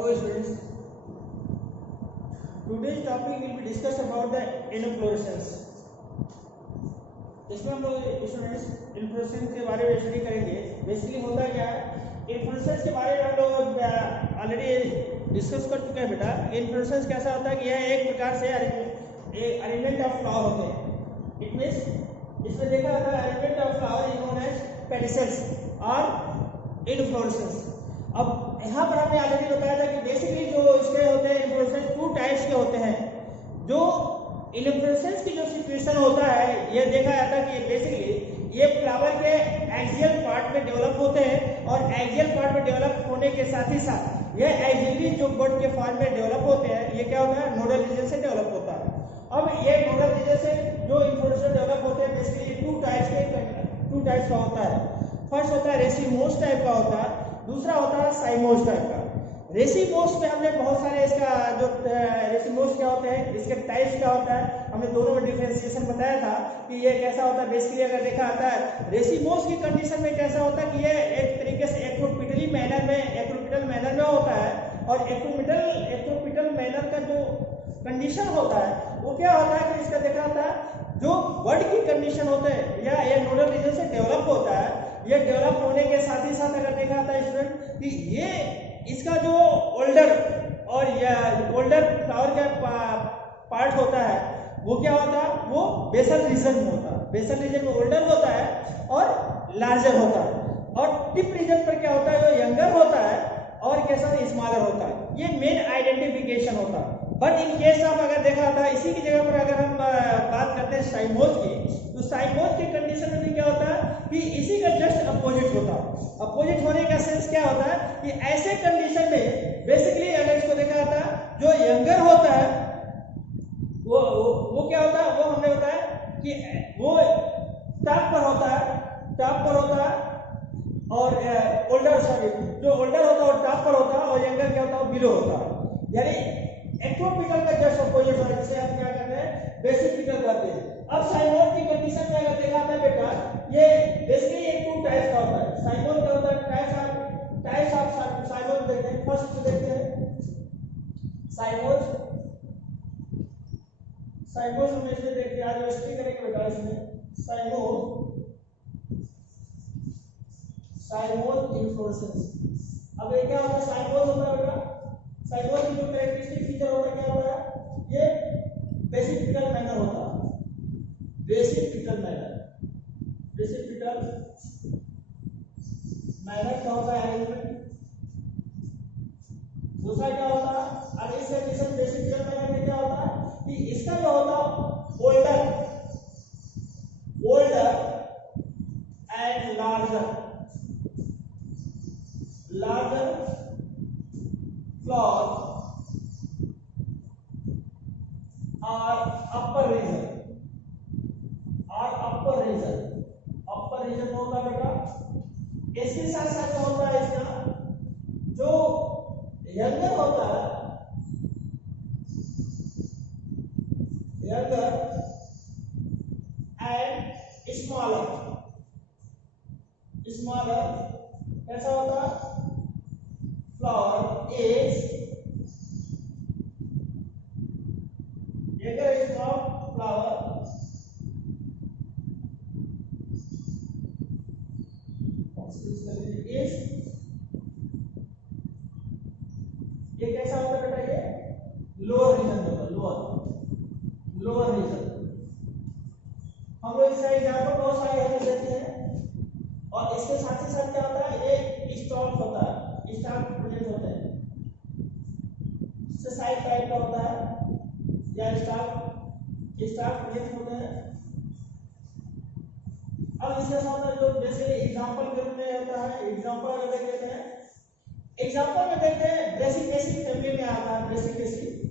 Hello students, today's topic will be discussed about the inflorescence. इसमें हम लोग students inflorescence के बारे में स्टडी करेंगे। बेसिकली होता क्या है, इन्फ्लोरेसेंस के बारे में हम लोग ऑलरेडी डिस्कस कर चुके हैं बेटा। इन्फ्लोरेसेंस कैसा होता है कि यह एक प्रकार से अरेंजमेंट ऑफ फ्लावर होते हैं। इट मींस इसमें देखा जाता है arrangement of flower is known as pedicels और इन्फ्लोरेसेंस। अब यहाँ पर हमने ऑलरेडी बताया था कि बेसिकली जो इसके होते हैं इन्फ्लोरेसेंस टू टाइप्स के होते हैं। जो इन्फ्लोरेसेंस की जो सिचुएशन होता है, यह देखा जाता है कि बेसिकली ये फ्लावर के एक्सियल पार्ट में डेवलप होते हैं और एक्सियल पार्ट में डेवलप होने के साथ ही साथ ये एक्सियली जो बड के फॉर्म में डेवलप होते हैं, ये क्या होता है नोडल रीजन से डेवलप होता है। अब ये नोडल रीजन से जो इन्फ्लोरेसेंस डेवलप होते हैं बेसिकली टू टाइप्स का होता है। फर्स्ट होता है रेसिमोस टाइप का होता है, दूसरा होता है साइमोस टाइप का। रेसिमोस में हमने बहुत सारे इसका जो रेसिमोस क्या होते हैं, इसके टाइप्स क्या होता है, हमने दोनों में डिफरेंशिएशन बताया था कि ये कैसा होता है। बेसिकली अगर देखा आता है रेसिमोस की कंडीशन में कैसा होता है कि ये एक तरीके से एक्रोपिटल मैनर में होता है। और एक्रोपिटल मैनर का जो कंडीशन होता है वो क्या होता है कि इसका देखा आता है जो वर्ड की कंडीशन होते हैं या ये नोडल रीजन से डेवलप होता है। ये डेवलप होने के साथ ही साथ अगर देखा आता है स्टूडेंट कि ये इसका जो ओल्डर फ्लावर का पार्ट होता है वो क्या होता है, वो बेसल रीजन में होता है। बेसल रीजन में ओल्डर होता है और लार्जर होता है। और टिप रीजन पर क्या होता है, जो यंगर होता है और कैसा स्मॉलर होता है। ये मेन आइडेंटिफिकेशन होता है। बट इन केस ऑफ अगर देखा था इसी की जगह पर अगर हम बात करते हैं साइमोस की, तो साइमोस के कंडीशन में भी क्या होता है कि इसी का जस्ट अपोजिट होता है। अपोजिट होने का सेंस क्या होता है कि ऐसे कंडीशन में बेसिकली अगर इसको देखा जाता है जो यंगर होता है वो क्या होता है, वो हमने बताया कि वो टॉप पर होता है और जो ओल्डर होता है वो टॉप पर होता है और यंगर क्या होता है वो बिलो होता है। यानी एक्रोपिटल का जस्ट अपोजिट होता है, जिसे हम क्या करते हैं बेसिपिटल करते हैं। अब साइमोस की कंडीशन में अगर देखा जाता है बेटा, ये बेसिकली एक टू टाइप्स का होता है। साइमोस क्या होता है, टाइप्स ऑफ साइमोस देखते हैं। फर्स्ट देखते हैं साइमोस में इसमें देखते हैं, आज स्टडी करेंगे बेटा इसमें साइमोस इन्फ्लोरेसेंस। अब ये क्या होता है, साइमोस होता है बेटा, साइमोस की जो कैरेक्टरिस्टिक फीचर होता है क्या होता है, ये बेसिपिटल मैनर होता है। बेसिपिटल मैनर क्या होता है एलिमेंट। दूसरा क्या होता है, और इस कंडीशन बेसिपिटल मैनर में क्या होता है कि इसका जो होता है ओल्डर एंड लार्जर फ्लावर और अपर रीजन होगा बेटा। इसके साथ साथ क्या होता है, इसका जो यंगर होता है एंड स्मॉलर कैसा होता है, flower is younger is not flower is, ये कैसा होता है बेटा, ये लोअर रीजन होता है, लोअर रीजन। हम लोग इसका एग्जांपल बहुत सारे ऐसे देते हैं। और इसके साथ ही साथ क्या होता है, ये स्टॉक होता है, स्टॉक प्रोजेक्ट होते हैं, इससे साइड टाइप का होता है या स्टॉक प्रोजेक्ट होते हैं। अब इसके साथ जो बेसिकली एग्जांपल के रूप में होता है, एग्जांपल अगर देखते हैं, एग्जांपल में देखते हैं ब्रेसिकेसी फैमिली में आता है। ब्रेसिकेसी फैमिली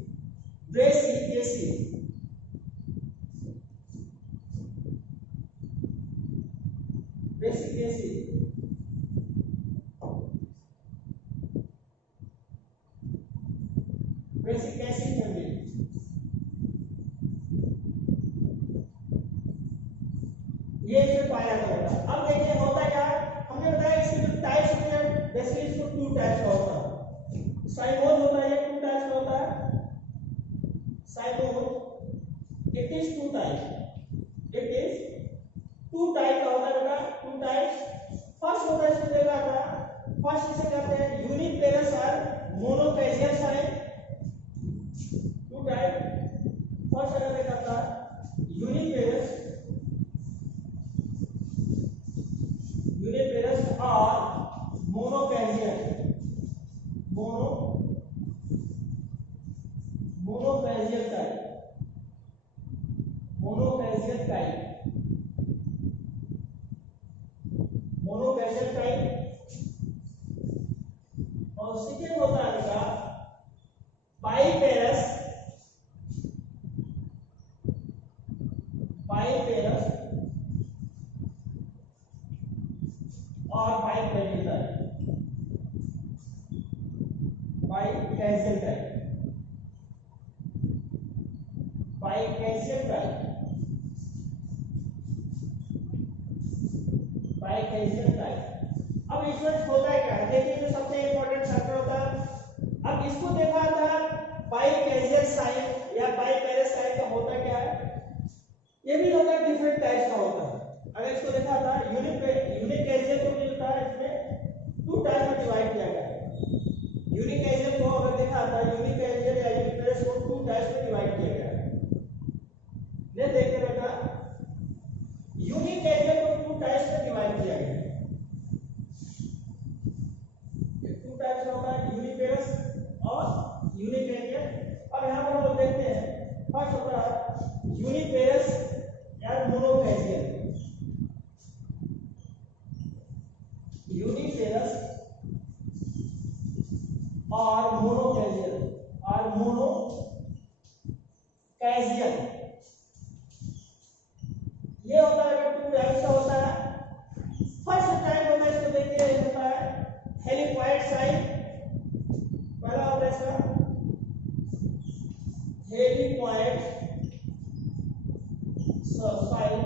ये इसमें पाया जाएगा। अब देखिए होता क्या है, हमने बताया इसके जो टाइप्स होते हैं बेसिकली इसको टू टाइप्स का होता है। साइमोन होता है, ये 2 टाइप्स का होता है। Simon it is 2 type, it is 2 type का होता है बेटा, 2 टाइप्स। फर्स्ट होता है, इसमें देखा था, फर्स्ट इसे कहते हैं यूनिपेरस और मोनोफेजियल साइन। 2 टाइप, फर्स्ट अगर देखा था यूनिपेरस, यूनिपेरस और मोनोफेजियल, मोनोफेजियल टाइप, मोनोफेजियल टाइप, मोनोफेजियल टाइप। और सेकेंड होता है बेटा बाइपेरस, बाइपेरस और बाइफेजियल टाइप, बाइफेजियल टाइप, बाइफेजियल टाइप, बाइफेजियल टाइप। अब इसमें होता है क्या है, देखिए जो सबसे इंपॉर्टेंट फैक्टर होता है, अब इसको देखा था बाइफेजियल साइन या बाइपेरस साइन का होता क्या है, ये भी होता है डिफरेंट टाइप्स का होता है। अगर इसको देखा था यूनिफेजियल को मिलता है, इसमें 2 टाइप में डिवाइड किया गया है। यूनिफेजियल को अगर देखा था, यूनिफेजियल या यूनिपेरस को 2 टाइप्स में डिवाइड किया गया है। ये देखिए बेटा, यूनिफेजियल को 2 टाइप्स में डिवाइड किया गया है। 2 टाइप्स का होता है यूनिपेरस और यूनिफेजियल। अब यहां पर हम लोग देखते हैं, फर्स्ट होता है यूनिपेरस या मोनोफेजियल, यूनिपेरस और मोनोफेजियल और मोनोफेजियल। ये होता है 2 टाइप्स का होता है। फर्स्ट टाइप होता है, इसको देखिए, होता है हेलिक्वाइड साइन। पहला होता है इसका हेलिक्वाइड साइन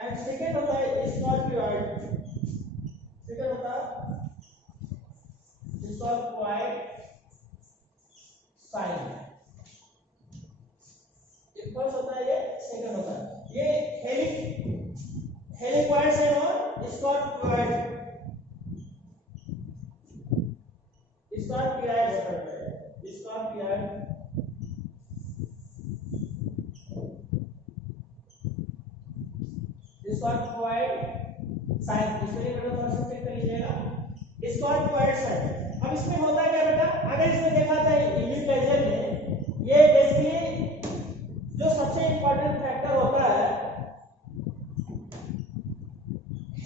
एंड सेकेंड होता है स्कॉर्पियोइड, सेकेंड होता है स्कॉर्पियोइड साइन। एक फर्स्ट होता है, ये सेकेंड होता है। ये हेलिक्वाइड साइन और स्कॉर्पियोइड, स्कॉर्पियोइड होता है, स्कॉर्पियोइड स्कॉर्पियोइड साइन। इसमें थोड़ा सा चेक कर लीजिएगा, स्कॉर्पियोइड साइन। अब इसमें होता है क्या बेटा, अगर इसमें देखा था यूनिफेजियल में, ये बेसिकली जो सबसे इंपॉर्टेंट फैक्टर होता है,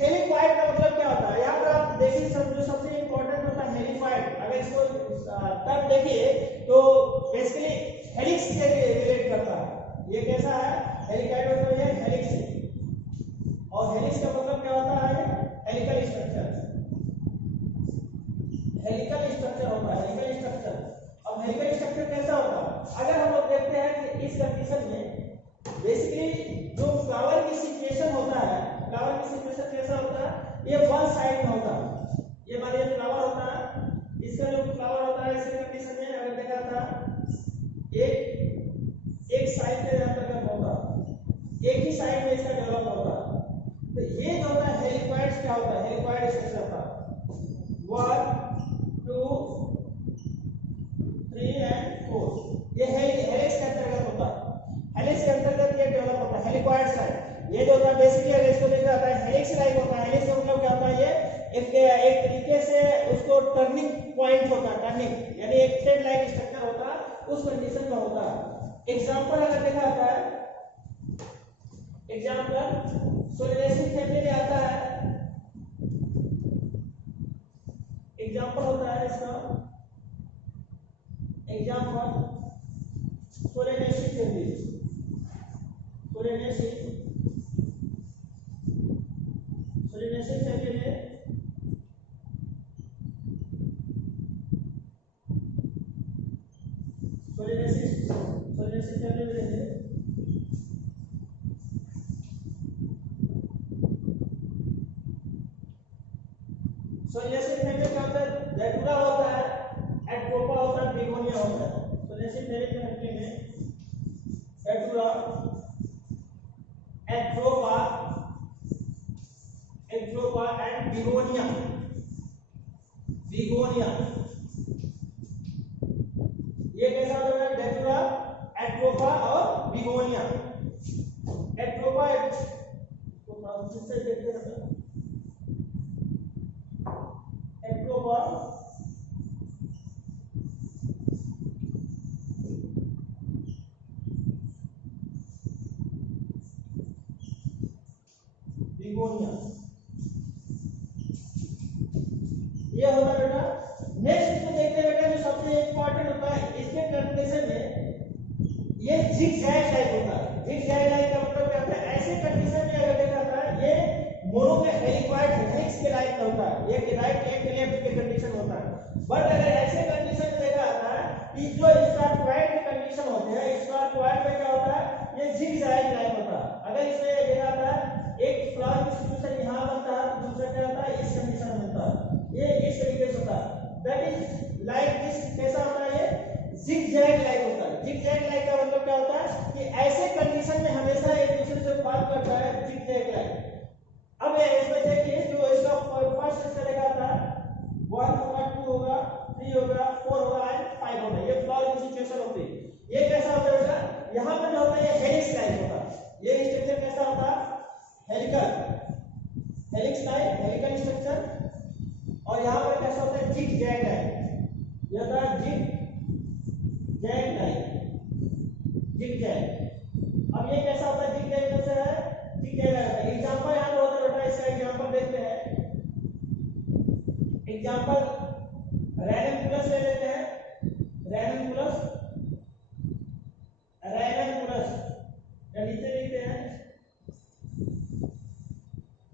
हेलिक्वाइड का मतलब क्या होता है, यहाँ पर आप देखिए, जो सबसे इंपॉर्टेंट होता है हेलिक्वाइड। अगर इसको तब देखिए तो बेसिकली हेलिक्स से रिलेट करता है। ये कैसा है, हेलिक्वाइड मतलब ये हेलिक्स से, और हेलिक्स का मतलब क्या होता है, हेलिकल स्ट्रक्चर, हेलिकल स्ट्रक्चर होता है, हेलिकल स्ट्रक्चर। अब हेलिकल स्ट्रक्चर कैसा होता है, अगर हम लोग देखते हैं कि इस कंडीशन में बेसिकली जो फ्लावर की सिचुएशन होता है, फ्लावर की सिचुएशन कैसा होता है, ये वन साइड में होता है। ये मानिए फ्लावर होता है, इसका जो फ्लावर होता है इस कंडीशन में अगर देखा था, एक साइड के अंतर्गत होता है, एक ही साइड में इसका डेवलप होता है। तो ये जो होता है हेलिक्वाइड क्या होता है, हेलिक्वाइड स्ट्रक्चर होता है 1 2 3 एंड 4। ये हेलिक्स के अंतर्गत होता है, हेलिक्स के अंतर्गत ये डेवलप होता है हेलिक्वाइड साइड। ये जो होता है बेसिकली अगर इसको देखा जाता है हेलिक्स लाइक होता है। हेलिक्स का मतलब क्या होता है, ये एक तरीके से उसको टर्निंग पॉइंट होता है, टर्निंग यानी एक थ्रेड लाइक स्ट्रक्चर होता है, उस कंडीशन में होता है। एग्जांपल अगर देखा जाता है, एग्जांपल सोलेनेसी फैमिली में आता है, एग्जांपल होता है इसका, example Solanaceae family, Solanaceae family में सोलेनेसी फैमिली में डेटुरा, एट्रोपा एंड बिगोनिया। ये कैसा होता है? डेटुरा, एट्रोपा और बिगोनिया। एट्रोपा एट्रोपा बिगोनिया, ये होता है बेटा। नेक्स्ट इसको देखते हैं बेटा, जो सबसे इंपॉर्टेंट होता है इसके कंडीशन में, ये जिगजैग टाइप होता है। जिगजैग टाइप का मतलब क्या होता है? ऐसे कंडीशन में अगर देखा जाता है, ये मोनो के हेलिक्वाइड हेलिक्स के लाइक होता है, ये राइट एक लेफ्ट के कंडीशन होता है। बट अगर ऐसे कंडीशन में देखा जाता है कि जो स्टार्टवाइड के कंडीशन होते हैं, स्टार्टवाइड में क्या होता है? ये जिगजैग टाइप होता है। अगर इसमें देखा जाता है एक फ्लैग डिस्ट्रीब्यूशन यहां बनता है, दूसरा क्या होता है? इस कंडीशन में बनता है। ये इस तरीके से होता है, दैट इज लाइक दिस। कैसा होता है? ये जिगजैग लाइक होता है। जिगजैग लाइक का मतलब क्या होता है? कि ऐसे कंडीशन में हमेशा एक दूसरे से बात करता है, जिगजैग लाइक। अब इसमें देखिए, जो इसका फर्स्ट इसका लिखा था 1 होगा, 2 होगा, 3 होगा, 4 होगा एंड 5 होगा। ये फ्लॉर की सिचुएशन होती है। ये कैसा होता है बेटा? यहां पर जो होता है ये हेलिक्स लाइक होता है। ये स्ट्रक्चर कैसा होता है? Helix like, helical structure. और यहां पर कैसा होता है? Zigzag type. ये होता है जिगजैग टाइप, जिगजैग। अब ये कैसा होता है? जिगजैग कैसा है? जिगजैग होता है। एग्जांपल यहां पर होता है बेटा, इसका एग्जांपल देखते हैं। एग्जांपल रैननकुलस ले लेते हैं। रैननकुलस या नीचे लिखते हैं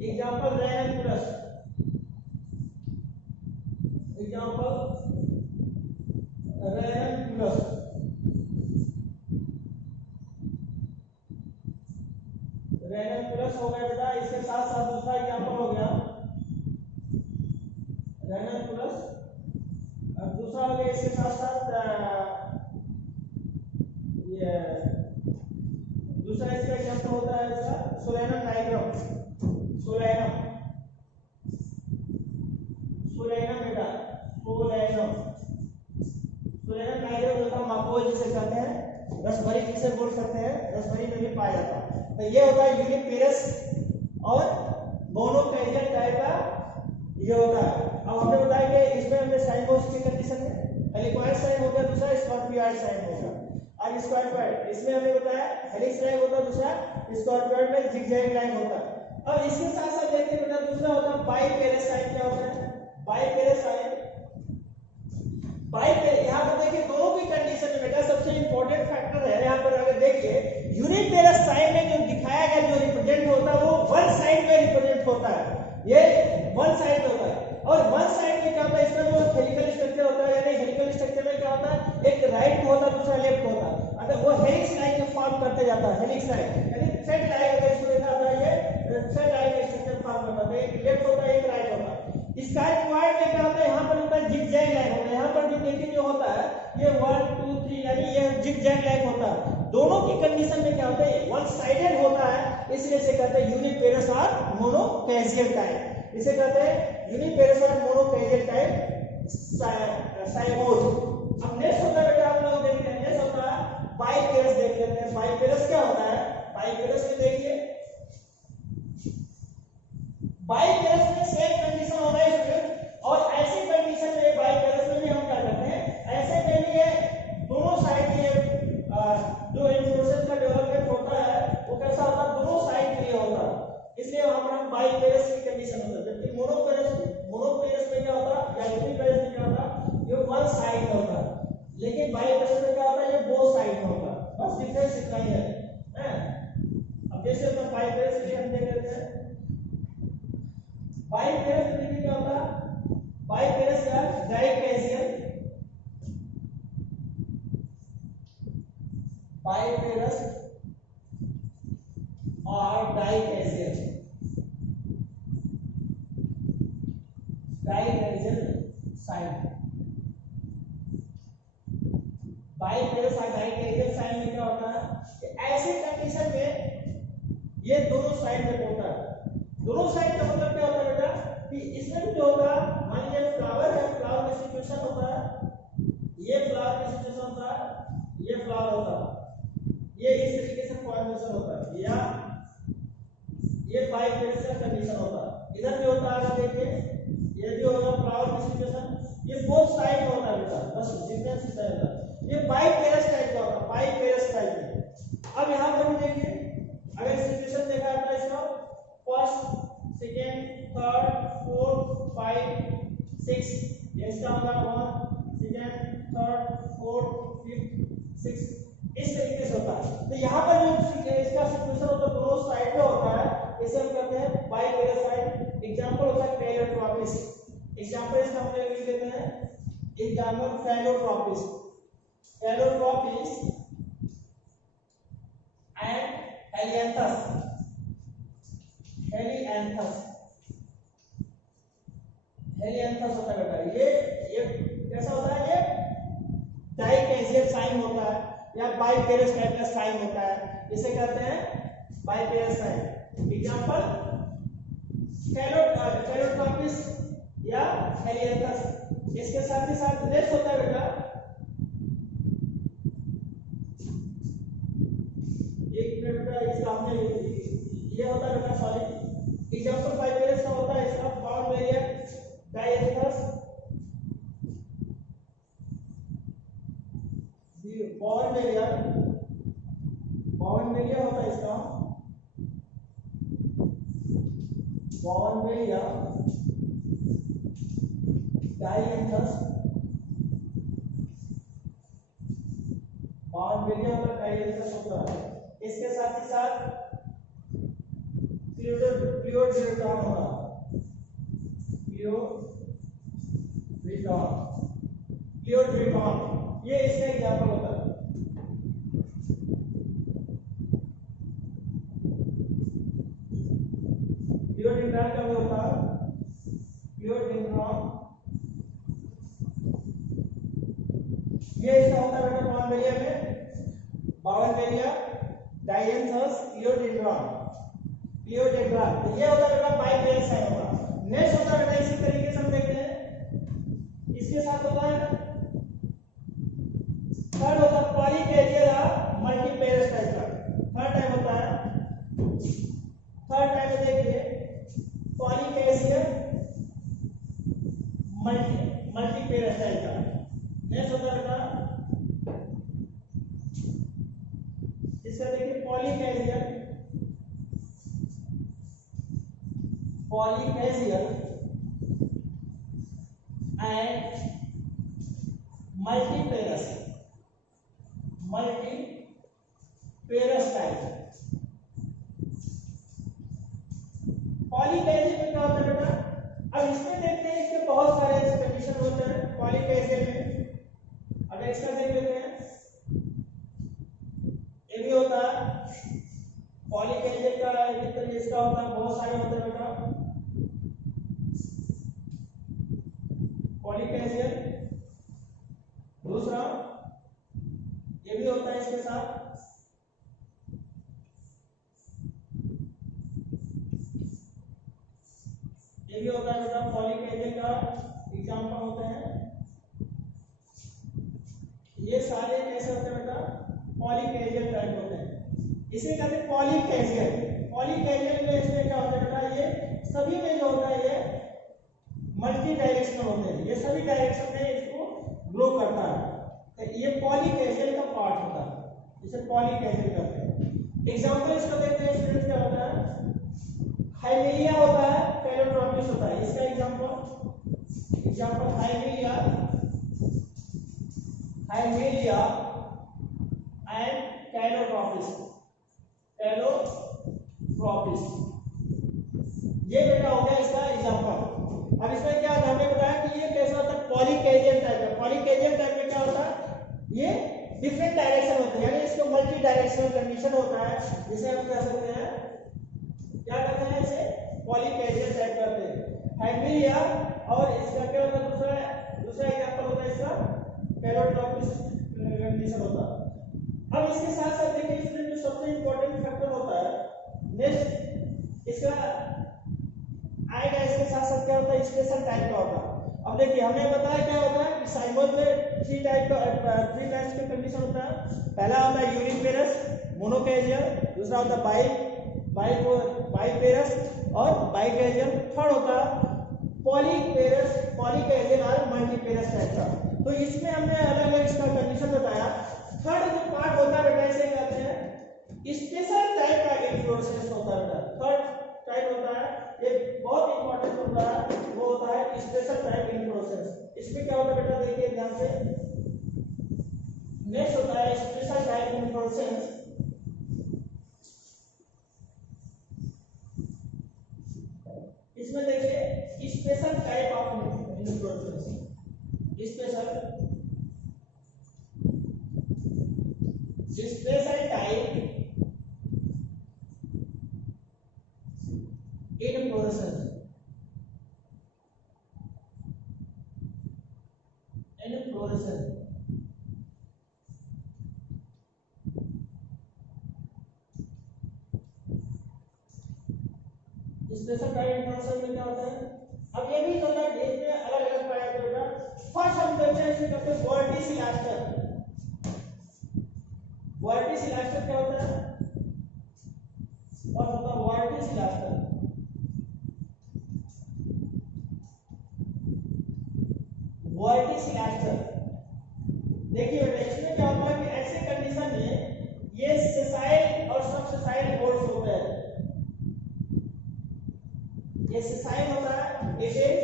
एग्जांपल रैननकुलस। रैननकुलस हो गया बेटा। इसके साथ साथ दूसरा एग्जांपल हो गया रैननकुलस, और दूसरा हो गया इसके साथ साथ ये दूसरा इसका एग्जांपल होता है इसका सोलेनम नाइग्रम। सोलेनम बेटा, सोलेनम नाइग्रम होता है मापोल जिसे कहते हैं, रसभरी जिसे बोल सकते हैं, रसभरी में भी पाया जाता है। तो ये होता है यूनिपेरस और मोनोकैरियल टाइप का ये होता है। अब हमने बताया कि इसमें हमने साइन बोस की कंडीशन में हेलिक्वाइड साइन हो गया, दूसरा स्कॉर्पियोइड साइन होगा। अब स्कॉर्पियोइड इसमें हमने बताया हेलिक्स लाइन होता है, दूसरा स्कॉर्पियोइड में जिगजैग लाइन होता है। अब इसके साथ साथ देखते बेटा दूसरा होता है बाइपेरस साइन। क्या होता है? बाइपेरस साइन। यहाँ पर देखिए दोनों की कंडीशन में बेटा सबसे इंपॉर्टेंट फैक्टर है यहाँ पर। अगर देखिए यूनिपेरस साइन में जो दिखाया गया जो रिप्रेजेंट होता है वो वन साइड में रिप्रेजेंट होता है। ये वन साइड में होता है। और वन साइड में क्या होता है? इसका जो हेलिकल स्ट्रक्चर होता है, यानी हेलिकल स्ट्रक्चर में क्या होता है? एक राइट को होता है, दूसरा लेफ्ट को होता है। अगर वो हेलिक्स लाइन में फॉर्म करते जाता है, हेलिक्स लाइन यानी थ्रेड लाइन अगर इसको देखा जाता है, ये थ्रेड लाइन का स्ट्रक्चर फॉर्म करता है। एक लेफ्ट होता है, एक राइट होता है। स्कॉर्पियोइड में क्या होता है? यहाँ पर होता है जिगजैग लाइन होता है। यहाँ पर जो देखिए जो होता है ये 1 2 3 यानी ये जिगजैग लाइन होता है। दोनों की कंडीशन में क्या होता है? वन साइडेड होता है, इसलिए इसे कहते हैं यूनिपेरस और मोनोकैरियल टाइप। इसे कहते हैं यूनिपेरस और मोनोकैरियल टाइप साइगोज। अब नेक्स्ट होता है बेटा, आप लोग देखते हैं नेक्स्ट होता है बाइपेरस। देख लेते हैं बाइपेरस क्या होता है। बाइपेरस में देखिए बाइपेरस में सेम कंडीशन होता है स्टूडेंट, और ऐसी कंडीशन में बाइपेरस में भी हम क्या करते हैं? ऐसे में भी ये दोनों साइड के जो इंफॉर्मेशन का डेवलपमेंट होता है वो कैसा होता है? दोनों साइड के लिए होता है, इसलिए वहां पर हम बाइपेरस की कंडीशन होता है। जबकि मोनोपेरस में क्या होता है या यूनिपेरस में क्या होता है? ये वन साइड में होता है, लेकिन बाइपेरस में क्या होता है? ये बोथ साइड में होता है। बस डिफरेंस इतना ही है। अब जैसे हम बाइपेरस के लिए हम देख लेते हैं। बाइपेरस में देखिए क्या होता है? बाइपेरस या डाइकेशियल, बाइपेरस और डाइकेशियल साइन। बाइपेरस और डाइकेशियल साइन में क्या होता है? ऐसी कंडीशन में ये दोनों साइड में होता है। दोनों साइड का मतलब क्या होता है बेटा कि इसमें जो होगा, मान लीजिए फ्लावर है, फ्लावर का सिचुएशन होता है, ये फ्लावर का सिचुएशन होता है, ये फ्लावर होता है, ये इस तरीके से फॉर्मेशन होता है, या ये 5 पेयर्स का कंडीशन होता है। इधर भी होता है, देखिए ये भी होगा फ्लावर का सिचुएशन, ये बोथ साइड में होता है बेटा, बस डिफरेंस इतना है। ये 5 पेयर्स टाइप का होता है, 5 पेयर्स टाइप का। अब यहां पर भी देखिए, अगर सिचुएशन देखा जाता है इसका फर्स्ट, सेकंड, थर्ड, फोर्थ, 5, 6, ये इसका होगा 1, सेकंड, थर्ड, फोर्थ, फिफ्थ, 6, इस तरीके से होता है। तो यहाँ पर जो इसका सिचुएशन होता है दोनों साइड में होता है, इसे हम कहते हैं बाई पेयर साइड। एग्जांपल होता है कैलोट्रोपिस, एग्जांपल इसका हम लिख लेते हैं, एग्जांपल कैलोट्रोपिस, कैलोट्रोपिस एंड हेलियांथस, हेलियांथस, हेलियांथस होता है बेटा। ये कैसा होता है, ये डाइकेशियल साइन होता है या बाइपेरस टाइप का साइन होता है, इसे कहते हैं बाइपेरस साइन। एग्जांपल कैलोट्रोपिस या हेलियांथस। इसके साथ ही साथ नेक्स्ट होता है बेटा, एक बेटा इसका हमने ये होता है बेटा, सॉरी, एग्जांपल बाइपेरस का होता है इसका बाउंड वेरिएंट डायस्थस, बाउंड वेरिया होता है इसका, बाउंड वेरिया डायस्थस, बाउंड वेरिया होता है डायस्थस होता है। इसके साथ ही साथ प्लियोडेंड्रॉन होगा, प्लियोडेंड्रॉन, ये इसका एग्जांपल होता है। प्लियोडेंड्रॉन का भी होता है, प्लियोडेंड्रॉन, ये इसका होता है बेटा बाउंडेरिया में, बाउंडेरिया डायस्थस प्लियोडेंड्रॉन, प्लियोडेंड्रॉन ये होता है बेटा बाइपेरस साइन होगा। नेक्स्ट होता है बेटा इसी तरीके से हम देखते हैं, इसके साथ होता है थर्ड होता है पॉलीकेजियल मल्टीपेरस टाइप का। थर्ड टाइप होता है, थर्ड टाइप में देखिए पॉलीकेजियल मल्टीपेरस टाइप का। नेक्स्ट होता है बेटा इसका देखिए पॉलीकेजियल एंड मल्टीपेरस टाइप। पॉलीकेजियल में क्या होता है बेटा, अब इसमें देखते हैं इसके बहुत सारे कंडीशन होते हैं पॉलीकेजियल में। अगर इसका देख लेते हैं, ये भी होता है पॉलीकेजियल का, इसका होता है बहुत सारे होते हैं बेटा पॉलीकेजियल। दूसरा ये भी होता है इसके साथ, ये भी होता है बेटा पॉलीकेजियल का एग्जांपल होते हैं। ये सारे कैसे होते हैं बेटा, पॉलीकेजियल टाइप होते हैं, इसे कहते हैं पॉलीकेजियल। पॉलीकेजियल में इसमें क्या होता है बेटा, ये सभी में जो होता है ये मल्टी डायरेक्शनल होते हैं, ये सभी डायरेक्शन में इसको ग्रो करता है, तो ये पॉलीकेजियल का पार्ट होता है, इसे पॉलीकेजियल कहते हैं। एग्जांपल इसका देखते हैं स्टूडेंट, क्या होता है, हाइमेलिया होता है, कैलोट्रोपिस होता है। इसका एग्जांपल हाइमेलिया एंड कैलोट्रोपिस, ये बेटा हो गया इसका एग्जांपल। अब इसमें क्या था, हमें बताया कि ये कैसा होता है पॉलीकेजियल टाइप है। पॉलीकेजियल टाइप में क्या होता है, ये डिफरेंट डायरेक्शन होते हैं, यानी इसको मल्टी डायरेक्शनल कंडीशन होता है, जिसे हम कह सकते हैं, क्या कहते हैं, इसे पॉलीकेजियल टाइप कहते हैं। हाइमेलिया, और इसका क्या होता है, दूसरा एग्जांपल होता है इसका कैलोट्रोपिस कंडीशन होता है। अब इसके साथ साथ देखिए इसमें जो सबसे इंपॉर्टेंट टाइप का होता है। अब देखिए हमने बताया क्या होता है कि साइमोइड में थ्री टाइप्स का कंडीशन होता है। पहला होता है यूनिपेरस मोनोकैजियल, दूसरा होता है बाइपेरस और बाइकैजियल, थर्ड होता है पॉलीकैजियल और मल्टीपेरस टाइप का। तो इसमें हमने अलग अलग इसका कंडीशन बताया। थर्ड जो पार्ट होता है बेटा इसे कहते हैं स्पेशल टाइप का इन्फ्लोरेसेंस होता है बेटा। थर्ड टाइप होता है ये बहुत इंपॉर्टेंट होता है, वो होता है स्पेशल टाइप इन्फ्लोरेसेंस। इसमें क्या होता है बेटा देखिए ध्यान से। नेक्स्ट होता है स्पेशल टाइप इन्फ्लोरेसेंस। इसमें देखिए special type of inflorescence, special type inflorescence. Special type inflorescence में क्या होता है, अब ये भी होता है इसमें अलग अलग टाइप होता है। फर्स्ट हम देखते हैं इसमें करते हैं वर्टिसिलास्टर। वर्टिसिलास्टर क्या होता है, और होता है वर्टिसिलास्टर। वर्टिसिलास्टर देखिए बेटा इसमें क्या होता है कि ऐसे कंडीशन में ये सेसाइल और सबसेसाइल बोल्ट्स होते हैं। ये सेसाइल होता है, it is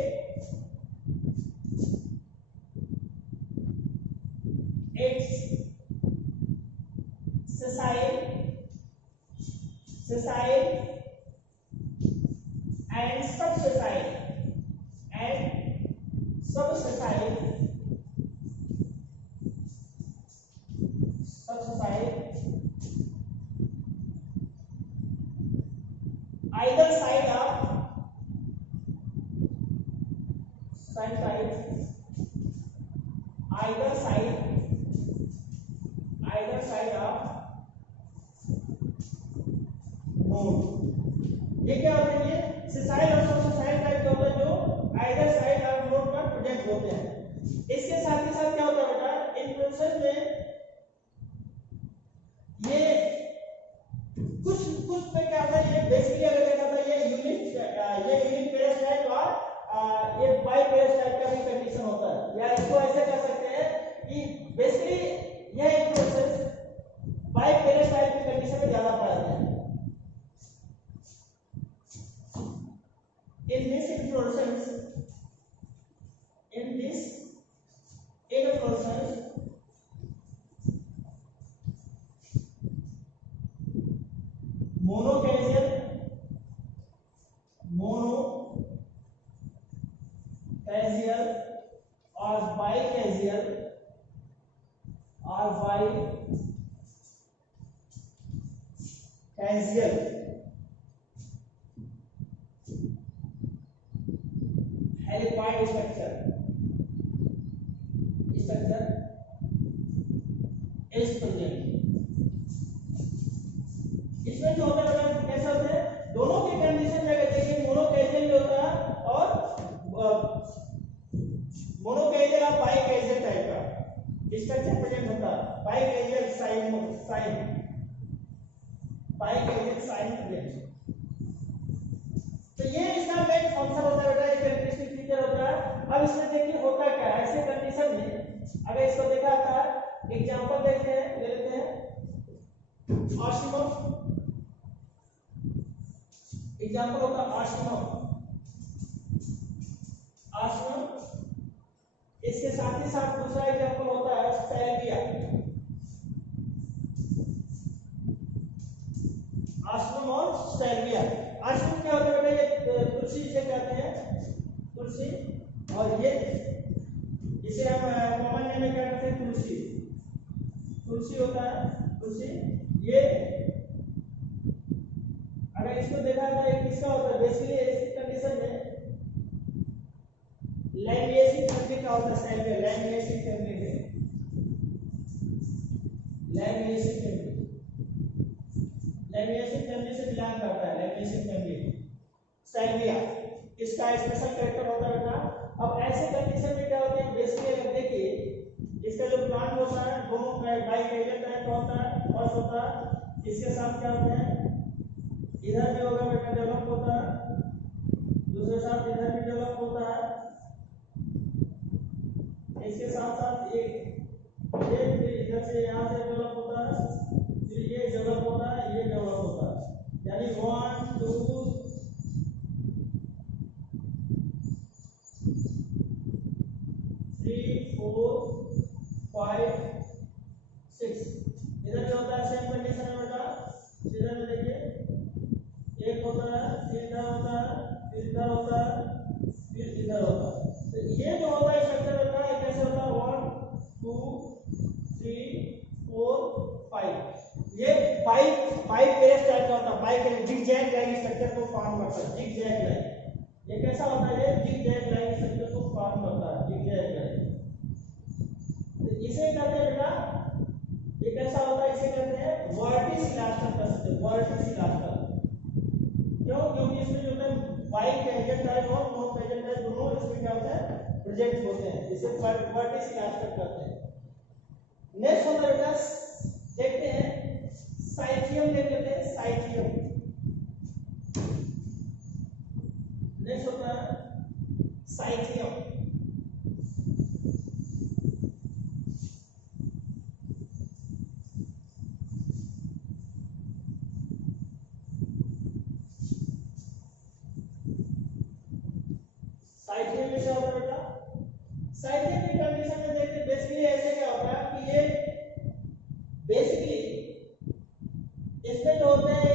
sessile and subsessile either side of node. ये क्या होते हैं, ये सेसाइल और सबसेसाइल टाइप के होते हैं जो आइदर साइड ऑफ नोड पर प्रेजेंट होते हैं। इसके साथ ही साथ क्या होता है बेटा इन प्रोसेस में ये कुछ पे क्या होता है, ये बेसिकली अगर देखा था ये यूनिक पेरस टाइप और ये बाई पेरस टाइप का भी कंडीशन होता है, या इसको ऐसे कर सकते हैं कि बेसिकली यह प्रोसेस बाई पेरस टाइप की कंडीशन में ज्यादा पाया जाता है। In this inflorescence, monocaisial और bicaisial हेलिपॉइड स्ट्रक्चर इज प्रेजेंट। इसमें जो होता है कैसे होते हैं, दोनों की कंडीशन जगह देखिए मोनोकैजियल भी होता है और मोनोकैजियल और बाइकैजियल टाइप का स्ट्रक्चर प्रेजेंट होता है। बाइकैजियल साइन प्रेजेंट। तो ये इसका मेन फंक्शन होता है बेटा, एक कैरेक्टरिस्टिक फीचर होता है। अब इसमें देखिए होता क्या है ऐसे कंडीशन में, अगर इसको देखा था एग्जांपल देखते हैं, ले लेते हैं ऑस्टिमम। एग्जांपल होता है ऑस्टिमम। इसके साथ ही साथ दूसरा एग्जांपल होता है सैल्विया। ऑस्टिमम और सैल्विया। ऑस्टिमम क्या होता है बेटा, ये तुलसी से कहते हैं, तुलसी, और ये इसे हम कॉमन नेम में क्या कहते हैं, तुलसी होता है, तुलसी। ये अगर इसको देखा जाए किसका होता है, बेसिकली इस कंडीशन में लैमिएसी फैमिली का होता है, सैल्विया लैमिएसी फैमिली से बिलोंग करता है, लैमिएसी फैमिली। सैल्विया इसका स्पेशल कैरेक्टर होता है बेटा, अब ऐसे कंडीशन में क्या होता है, बेसिकली अगर देखिए इसका जो प्लांट होता है दोनों बाइकेरियल टाइप का होता है, फर्स्ट होता है इसके साथ क्या होता है, इधर भी होगा बेटा डेवलप होता है, दूसरे साथ इधर भी डेवलप होता है, इसके साथ साथ ये फिर इधर से यहाँ से डेवलप होता है, फिर ये डेवलप होता है, ये डेवलप होता है, यानी 1 2 3 4 5 6। इधर जो होता है सेम कंडीशन में बेटा, इधर में देखिए एक होता है, फिर इधर होता है, फिर इधर होता है, फिर इधर होता है। तो ये जो होता है स्ट्रक्चर बेटा ये कैसे होता है, 1 2 3 4 5। ये पाइप पेरेस टाइप का होता है, पाइप जिगजैग लाइन स्ट्रक्चर को फॉर्म करता है, जिगजैग लाइन। ये कैसा होता है, ये जिगजैग लाइन स्ट्रक्चर को फॉर्म करता है, जिगजैग लाइन। इसे कहते हैं बेटा, ये कैसा होता है, इसे कहते हैं वर्टिसिलास्टर कर सकते हैं, वर्टिसिलास्टर। क्यों? क्योंकि इसमें जो है बाइक एजेंट टाइप और नॉन एजेंट टाइप दोनों इसमें क्या होता है, प्रोजेक्ट होते हैं, इसे वर्टिसिलास्टर कहते हैं। नेक्स्ट होता है बेटा, देखते हैं साइथियम देख लेते हैं, साइथियम। नेक्स्ट होता है साइथियम। साइथियम में क्या होता है बेटा, साइथियम की कंडीशन में देखते बेसिकली ऐसे क्या होता है कि ये बेसिकली इसमें जो होता है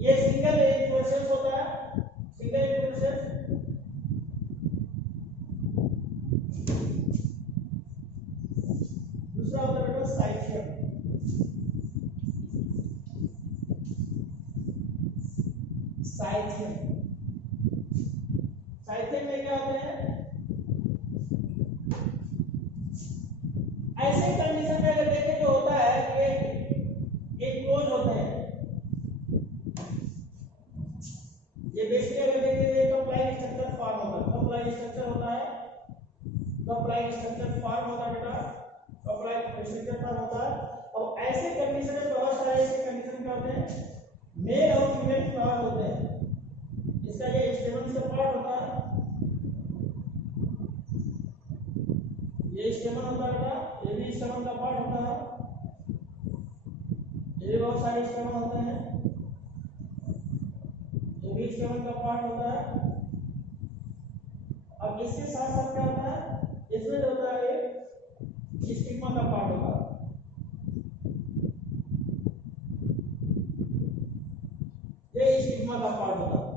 ये सिंगल इन्फ्लोरेसेंस होता है, सिंगल इन्फ्लोरेसेंस। दूसरा होता है बेटा साइथियम। साइथियम साइथियम में क्या होता है, ऐसे कंडीशन में अगर देखें जो होता है कि एक क्लोज होते हैं, ये बेसिकली अगर देखें ये कंप्लाइंग स्ट्रक्चर फॉर्म होता है, कंप्लाइंग स्ट्रक्चर होता है, कंप्लाइंग स्ट्रक्चर फॉर्म होता है बेटा, कंप्लाइंग स्ट्रक्चर फॉर्म होता है। और ऐसे कंडीशन में बहुत सारे ऐसे कंडीशन क्या होते हैं, मेल और फीमेल फ्लावर होते हैं। इसका ये स्टेमन का पार्ट होता है, ये स्टेमन होता है, ये भी स्टेमन का पार्ट होता है, ये बहुत सारे स्टेमन होते हैं, ये भी स्टेमन का पार्ट होता है। अब इसके साथ साथ क्या होता है, इसमें जो होता है ये स्टिग्मा का पार्ट होता है, ये स्टिग्मा का पार्ट होता है।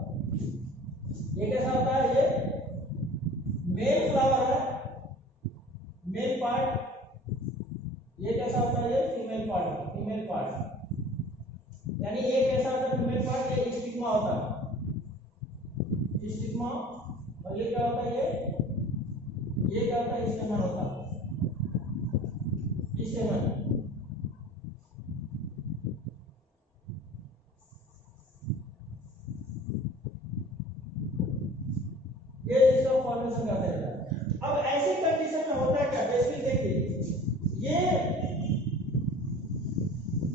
ये कैसा होता है, ये मेल फ्लावर है, मेल पार्ट। ये कैसा होता है, ये फीमेल पार्ट, फीमेल पार्ट। यानी ये कैसा होता है फीमेल पार्ट, ये स्टिग्मा होता है, स्टिग्मा। और ये क्या होता है, ये क्या होता है, स्टेमन होता है, स्टेमन। ये इसका फॉर्मेशन करता है। अब ऐसी कंडीशन में होता है क्या, बेसिकली देखिए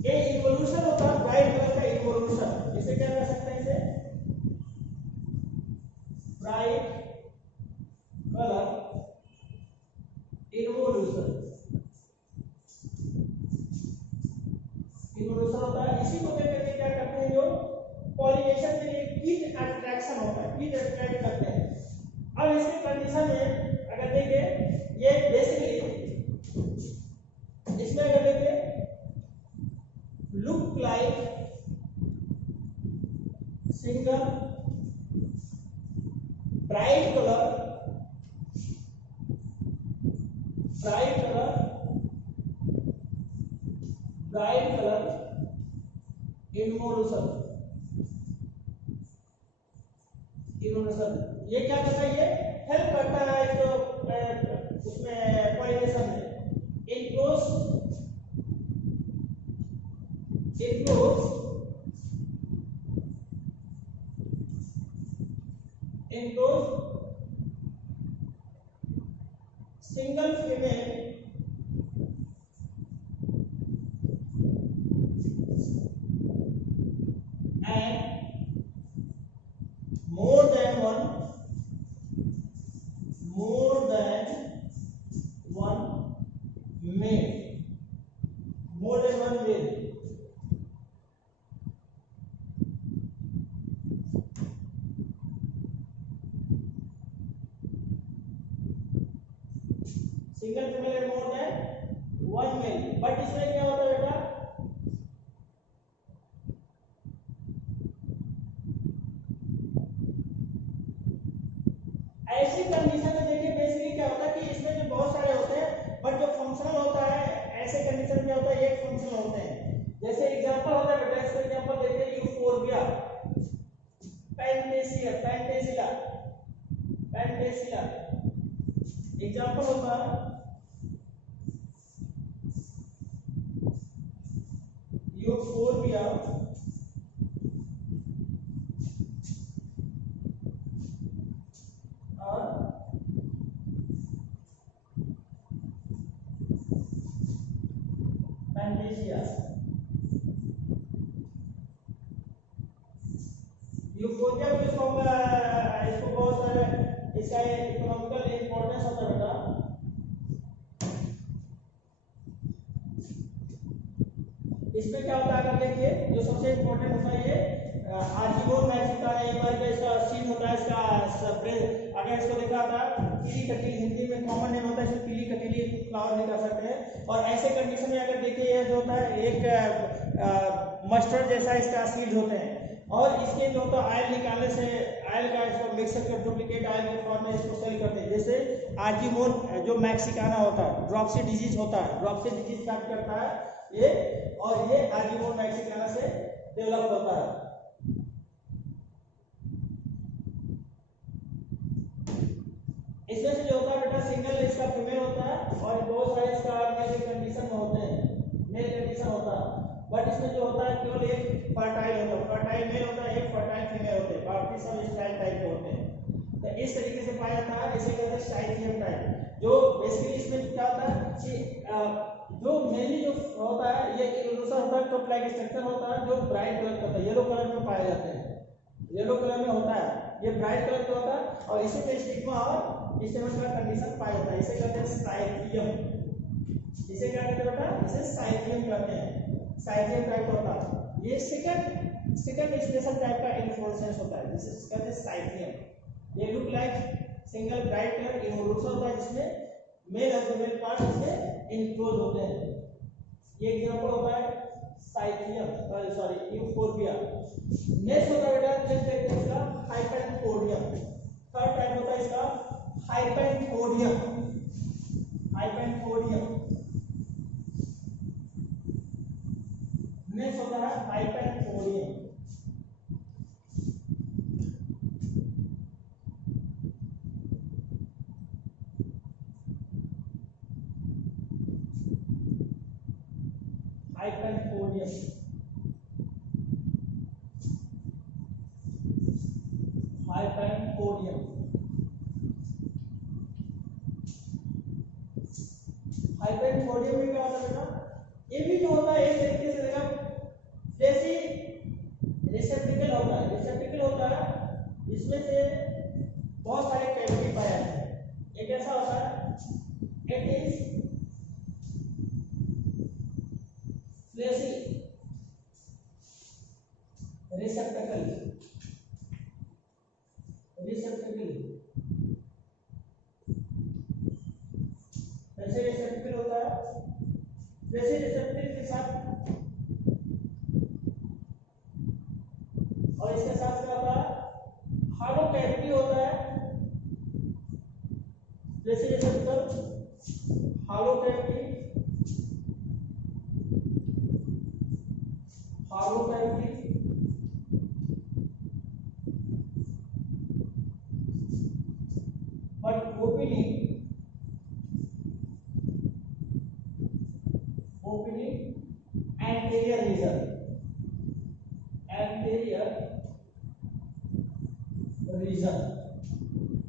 ये इवोल्यूशन होता है, ब्राइट कलर का इवोल्यूशन। इसे क्या कह सकते हैं, इसे ब्राइट कलर इवोल्यूशन, इवोल्यूशन होता है। इसी को लेकर के क्या करते हैं, जो पॉलिनेशन के लिए कीट अट्रैक्शन होता है, कीट अट्रैक्ट करते हैं। अब इसके कंडीशन में अगर देखें, ये बेसिकली इसमें अगर देखें look like single bright colour, bright colour, bright colour involution, involution. ये क्या करता है, ये हेल्प करता है जो उसमें पॉलिनेशन में। Enclose enclose enclose single female and more than one male. But इसमें क्या होता है बेटा, ऐसी कंडीशन में देखिए बेसिकली क्या होता है कि इसमें जो बहुत सारे होते हैं बट जो फंक्शनल होता है ऐसे कंडीशन में होता है एक फंक्शनल होते हैं। जैसे एग्जांपल होता है बेटा, इसका एग्जांपल देखते हैं यूफोर्बिया, पेंटेसिला, पेंटेसिला, पेंटेसिला एग्जांपल होता है यूफोर्बिया और पेंटेसिया। यूफोर्बिया को इसको बहुत सारे इसका इकोनॉमिकल इंपॉर्टेंस होता है बेटा। इसमें क्या होता है अगर देखिए जो सबसे इंपॉर्टेंट होता है ये आजीवन मैक्सिकाना, एक बार का इसका सीन होता है इसका अगर इसको देखा था पीली कटीली, हिंदी में कॉमन नेम होता है इसको पीली कटीली फ्लावर भी कर सकते हैं। और ऐसे कंडीशन में अगर देखिए ये जो होता है एक मस्टर्ड जैसा इसका सीड होते हैं और इसके जो होता है ऑयल निकालने से ऑयल का इसको मिक्स कर डुप्लीकेट ऑयल के फॉर्म में इसको सेल करते हैं। जैसे आजीवन जो मैक्सिकाना होता है, ड्रॉपसी डिजीज होता है, ड्रॉपसी डिजीज स्टार्ट करता है ये, और ये आजीवन मैक्सिकाना से डेवलप होता है। इसमें से जो होता है बेटा सिंगल इसका फीमेल होता है और बहुत सारे इसका मेल कंडीशन में होते हैं, मेल कंडीशन होता है। बट इसमें जो होता है केवल एक फर्टाइल होता है, फर्टाइल मेल होता है, एक फर्टाइल फीमेल होते हैं, बाकी सब स्टाइल टाइप के होते हैं। तो इस तरीके से पाया जाता है, इसे कहते हैं स्टाइलियम टाइप। जो बेसिकली इसमें क्या होता है कि जो मेनली जो होता है ये इल्यूशन होता है, टॉप लाइक स्ट्रक्चर होता है जो ब्राइट कलर का होता है, येलो कलर में पाए जाते हैं, येलो कलर में होता है, ये ब्राइट कलर का होता है और इसी में स्टिग्मा और स्टेमन का कंडीशन पाया जाता है। इसे कहते हैं साइकियम। इसे क्या कहते हैं बेटा, इसे साइकियम कहते हैं, साइकियम टाइप होता है। ये सेकंड स्पेशल टाइप का इन्फ्लोरेसेंस होता है जिसे कहते हैं साइकियम। ये look like single bright colour inflorescence होता है जिसमें मेल और फीमेल पार्ट इसमें इनक्लोज होते हैं। ये एग्जांपल होता है साइकियम, सॉरी यूफोर्बिया। नेक्स्ट होता है बेटा, नेक्स्ट देखते हैं इसका हाइपेनपोडियम। थर्ड टाइप होता है इसका हाइपेनपोडियम, हाइपेनपोडियम। नेक्स्ट होता है हाइपेनपोडियम। हाइपेनपोडियम, हाइपेनपोडियम, हाइपेनपोडियम में क्या होता है बेटा, ये भी जो होता है एक तरीके से देखा जैसे रिसेप्टिकल होता है, रिसेप्टिकल होता है इसमें से बहुत सारे कैविटी पाए जाते हैं। एक ऐसा होता है it is fleshy receptacle, receptacle ऐसे रिसेप्टिकल होता है, वैसे रिसेप्टिकल के साथ और इसके साथ क्या होता है हालो कैविटी होता है। जैसे रिसेप्टिकल हालो cavity, hello cavity but opening, opening anterior reason, anterior reason.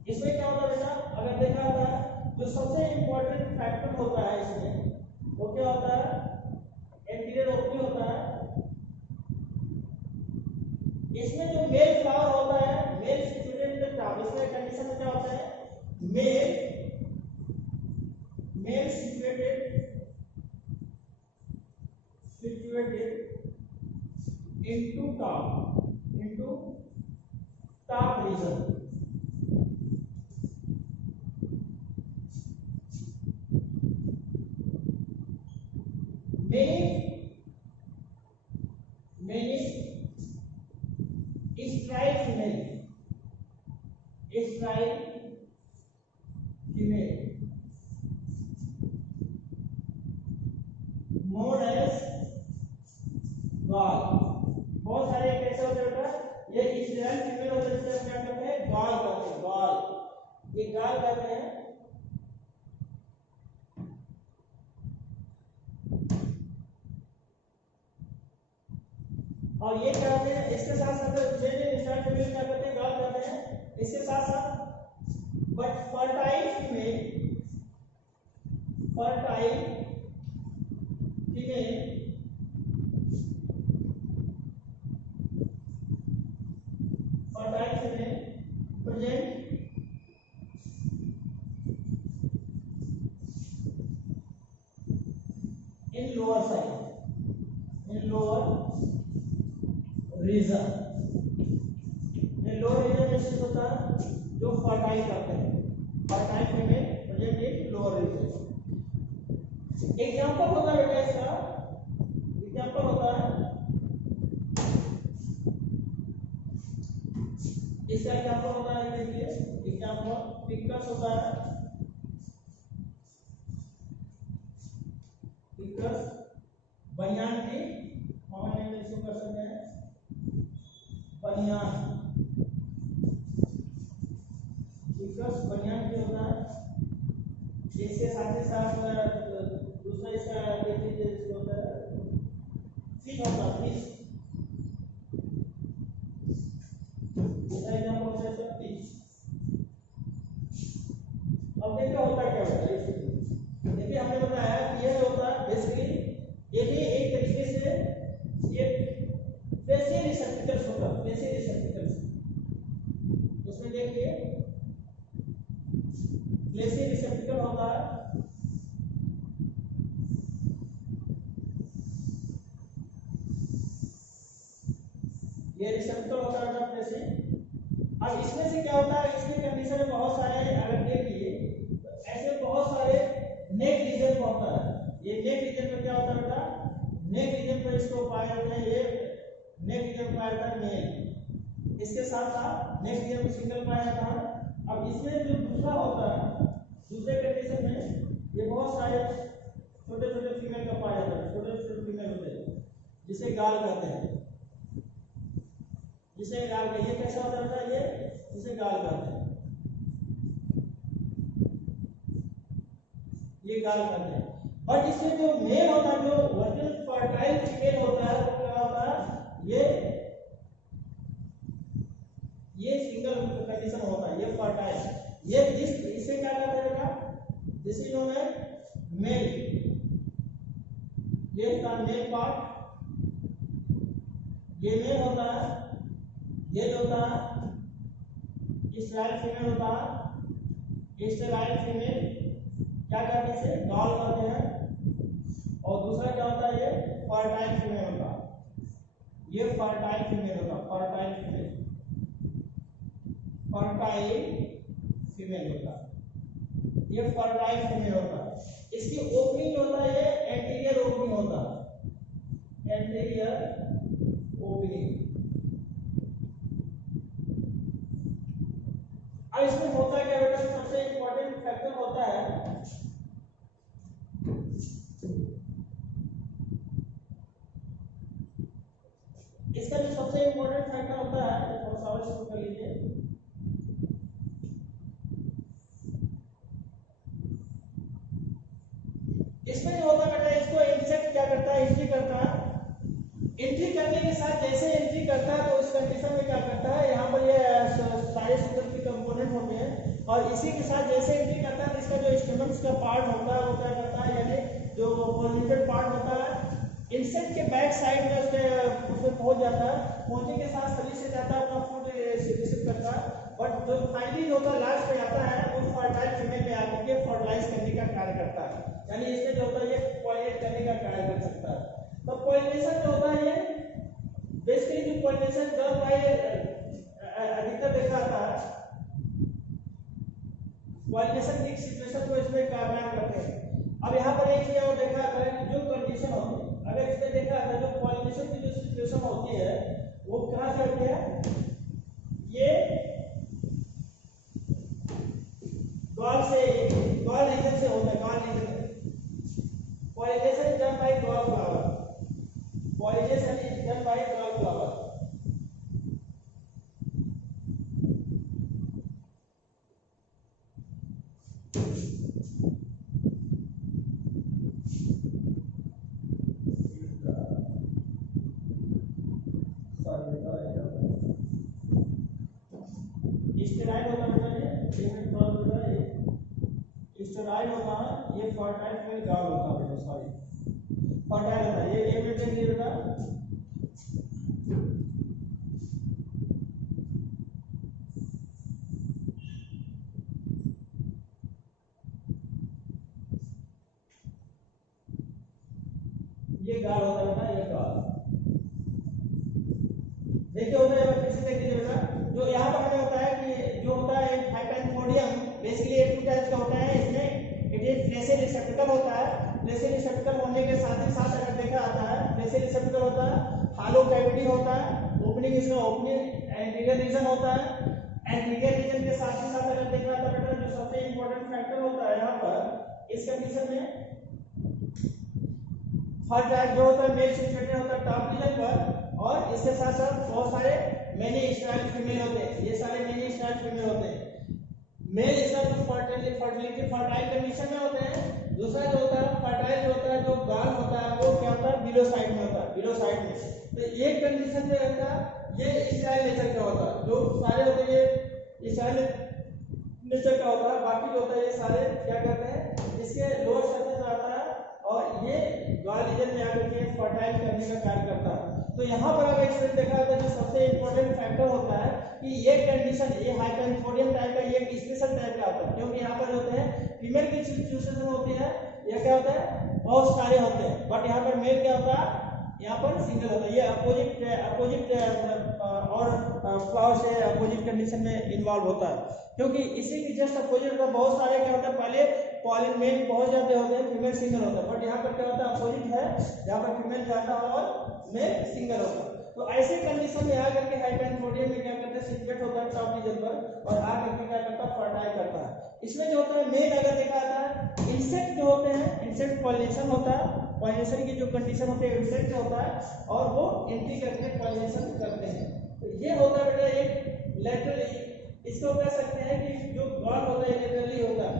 इसमें क्या होता है बेटा, अगर देखा होगा जो सबसे इंपॉर्टेंट फैक्टर होता है इसमें वो क्या होता है, एंटीरियर ओपनिंग होता है। इसमें जो मेल फ्लावर होता है, male situated in the top, इसमें कंडीशन में क्या होता है male, male situated into top region। Sterile female, sterile female known as gall। बहुत सारे कैसे होते हैं बेटा, ये स्टेराइल फीमेल होते हैं जिसे क्या कहते हैं, गॉल कहते हैं, गॉल, ये गॉल कहते हैं। और ये क्या होते हैं, इसके साथ साथ स्टेराइल फीमेल क्या कहते हैं, गॉल कहते हैं। इसके साथ साथ but fertile female, fertile female present in lower side, in lower region, in lower region में स्थित होता है जो फर्टाइल करते हैं, fertile female present in lower region. Example होता है बेटा इसका, एग्जांपल होता है इसका एग्जांपल होता है, देखिए एग्जांपल फिकस होता है, फिकस बनियान की कॉमन नेम इसको कर सकते हैं बनियान, फिकस बनियान की होता है। इसके साथ ही साथ दूसरा इसका देखिए होता है फिश होता है, फिश, अब देखिए होता क्या होता है, देखिए हमने बताया कि ये होता है बेसिकली ये भी एक तरीके से ये प्लेसी रिसेप्टिकल्स होता है, प्लेसी रिसेप्टिकल्स, इसमें देखिए प्लेसी रिसेप्टिकल होता है। ये रिसेप्टिकल होता है प्लेसी। अब इसमें से क्या होता है, इसकी कंडीशन में बहुत सारे अगर देखिए तो ऐसे बहुत सारे नेक रीजन में होता है। ये नेक रीजन में क्या होता है बेटा, नेक रीजन पर इसको पाया जाता है, ये नेक रीजन में पाया जाता है मेल, इसके साथ साथ नेक रीजन में सिंगल पाया जाता है। अब इसमें जो दूसरा होता है, दूसरे कंडीशन में ये बहुत सारे छोटे छोटे फीमेल का पाया जाता है, छोटे छोटे फीमेल होते हैं जिसे गाल कहते हैं, जिसे गाल कहते हैं। ये कैसा होता है, ये जिसे गाल कहते हैं, ये गाल कहते हैं। बट इसमें जो मेल होता है, जो वर्जिन फर्टाइल फीमेल होता है, वो क्या होता है, ये सिंगल कंडीशन होता है, ये फर्टाइल, ये इसे क्या कहते हैं बेटा, this is known as male, ये इसका मेल पार्ट, ये मेल होता है, ये जो होता है स्टेराइल फीमेल होता है, स्टेराइल फीमेल क्या कहते हैं, इसे गॉल कहते हैं। और दूसरा क्या होता है, ये फर्टाइल फीमेल होता है, ये फर्टाइल फीमेल होता है, फर्टाइल फीमेल, फर्टाइल फीमेल होता है, ये फर्टाइल फीमेल होता है। इसकी ओपनिंग होता है, ये एंटीरियर ओपनिंग होता है, एंटीरियर ओपनिंग। अब इसमें होता क्या बेटा, सबसे इंपॉर्टेंट फैक्टर होता है, इसका जो सबसे इंपॉर्टेंट फैक्टर होता है, और सवाल शुरू कर लीजिए। इसमें जो होता है बेटा, इसको इंसेक्ट क्या करता है, एंट्री करता है। एंट्री करने के साथ जैसे एंट्री करता है तो उस कंडीशन में क्या करता है, यहाँ पर ये सारे सिस्टम के कंपोनेंट होते हैं, और इसी के साथ जैसे एंट्री करता है इसका जो स्टेमन्स का पार्ट होता है वो क्या करता है, यानी जो पोलिनेटेड पार्ट होता है इंसेक्ट के बैक साइड में उसमें पहुंच जाता है, पहुंचने के साथ सभी से जाता है, अपना फूड रिसीव करता है। बट जो फाइनली जो होता है लास्ट में आता है वो फर्टाइल फीमेल में आकर के फर्टिलाइज करने का कार्य करता है, यानी इसमें जो होता है ये पॉलिनेट करने का कार्य कर सकता है। तो पॉलिनेशन जो होता है, ये बेसिकली जो पॉलिनेशन जब अधिकतर देखा जाता है, पॉलिनेशन की सिचुएशन को इसमें कामयाब करते हैं। अब यहाँ पर एक चीज और देखा जाता है, जो कंडीशन होती है, अगर इसमें देखा जाता है जो पॉलिनेशन की जो सिचुएशन होती है वो कहाँ से होती है, स्टेरॉइड होता है बेटा, ये स्टेरॉइड होता है, ये फर्टाइल फीमेल गाल होता है बेटा, सॉरी फर्टाइल होता है ये बेटा, ये बेटा ये गाल होता है बेटा, ये गाल देखिए होता है। फिर से देखिए बेटा, जो यहाँ पर हमें होता है कि जो होता है हाइपेनथोडियम, बेसिकली ये टू टाइप्स का होता है। इसमें इट इज फ्लेशियल रिसेप्टेकल होता है। फ्लेशियल रिसेप्टेकल होने के साथ ही साथ अगर देखा आता है, फ्लेशियल रिसेप्टेकल होता है, हालो कैविटी होता है, ओपनिंग इसका ओपनिंग एंटीरियर रीजन होता है। एंटीरियर रीजन के साथ ही साथ अगर देखा आता है बेटा, जो सबसे इंपॉर्टेंट फैक्टर होता है यहाँ पर इस कंडीशन में, फर्टाइल जो होता है मेल सिचुएटेड होता है टॉप रीजन पर, और इसके साथ साथ बहुत सारे मेनी स्टाइल फीमेल होते हैं। ये सारे मेनी स्टाइल फीमेल होते हैं। मेल इसका तो फर्टिलिटी फर्टाइल कंडीशन में होते हैं। दूसरा जो होता है फर्टाइल जो होता है, जो गाल होता है वो क्या होता है, बिलो साइड में होता है, बिलो साइड में। तो ये कंडीशन जो रहता है ये स्टाइल नेचर का होता है। जो सारे होते हैं ये स्टाइल नेचर का होता है। बाकी जो होता है ये सारे क्या करते हैं, इसके लोअर सरफेस आता है और ये गाल रीजन में आकर के फर्टाइल करने का कार्य करता है। तो यहाँ पर अगर इसमें देखा जाता है, जो सबसे इंपॉर्टेंट फैक्टर होता है कि ये कंडीशन, ये हाइपेनथोडियम टाइप का, ये एक स्पेशल टाइप का होता है, क्योंकि यहाँ पर होते हैं फीमेल की सिचुएशन होती है, ये क्या होता है बहुत सारे होते हैं, बट यहाँ पर मेल क्या होता है, यहाँ पर सिंगल होता है। ये अपोजिट और फ्लावर से अपोजिट कंडीशन में इन्वॉल्व होता है, क्योंकि इसी की जस्ट अपोजिट होता है। बहुत सारे क्या होता है, पहले पॉलिन मेल पहुंच जाते होते हैं, फीमेल सिंगल होता है, बट यहाँ पर क्या होता है अपोजिट है, यहाँ पर फीमेल जाता है और मेल सिंगल होता है। तो ऐसे कंडीशन में आकर के हाइपेनथोडियम में क्या करते हैं, सिचुएट होता है टॉप रीजन पर, और आकर के क्या करता है फर्टाइल करता है। इसमें जो होता है मेल अगर देखा जाता है, इंसेक्ट जो होते हैं, इंसेक्ट पॉलिनेशन होता है, पॉलिनेशन की जो कंडीशन होती है इंसेक्ट होता है, और वो एंट्री करके पॉलिनेशन करते हैं। तो ये होता है बेटा एक लेटरली, इसको कह सकते हैं कि जो गाल होता है लेटरली होता है,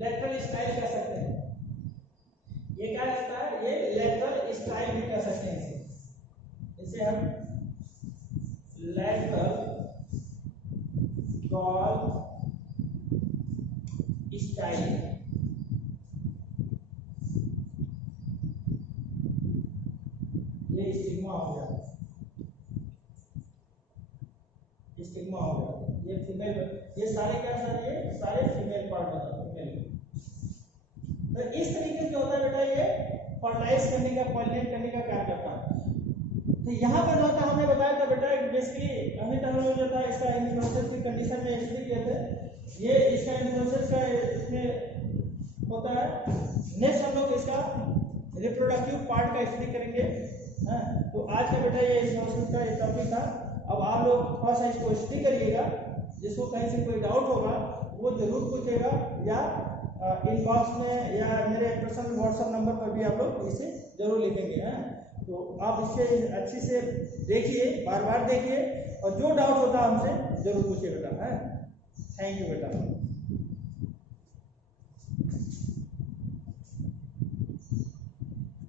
लेटरल स्टाइल कह सकते हैं। ये क्या रहता है, ये लेटरल स्टाइल भी कह सकते हैं इसे हम लेटरल गाल स्टाइल। ये स्टिग्मा हो गया, स्टिग्मा हो गया, ये फीमेल, ये सारे क्या सर, ये सारे फीमेल पार्ट होता है, फीमेल। तो इस तरीके से होता है बेटा, ये फर्टिलाइज करने का, पॉलिनेट करने का कार्य करता है। तो यहाँ पर जो था हमने बताया था बेटा, बेसिकली अभी तक हम लोग जो था इसका एंडोमेट्रियोसिस की कंडीशन में स्टडी किए थे। ये इसका एंडोमेट्रियोसिस का इसमें होता है। नेक्स्ट हम लोग इसका रिप्रोडक्टिव पार्ट का स्टडी करेंगे। तो आज का बेटा ये एंडोमेट्रियोसिस का टॉपिक था। अब आप लोग थोड़ा सा इसको स्टडी करिएगा, जिसको कहीं से कोई डाउट होगा वो जरूर पूछेगा, या इनबॉक्स में या मेरे पर्सनल व्हाट्सएप नंबर पर भी आप लोग इसे जरूर लिखेंगे। तो आप इसे अच्छी से देखिए, बार बार देखिए, और जो डाउट होता है हमसे जरूर पूछिए बेटा। थैंक यू बेटा।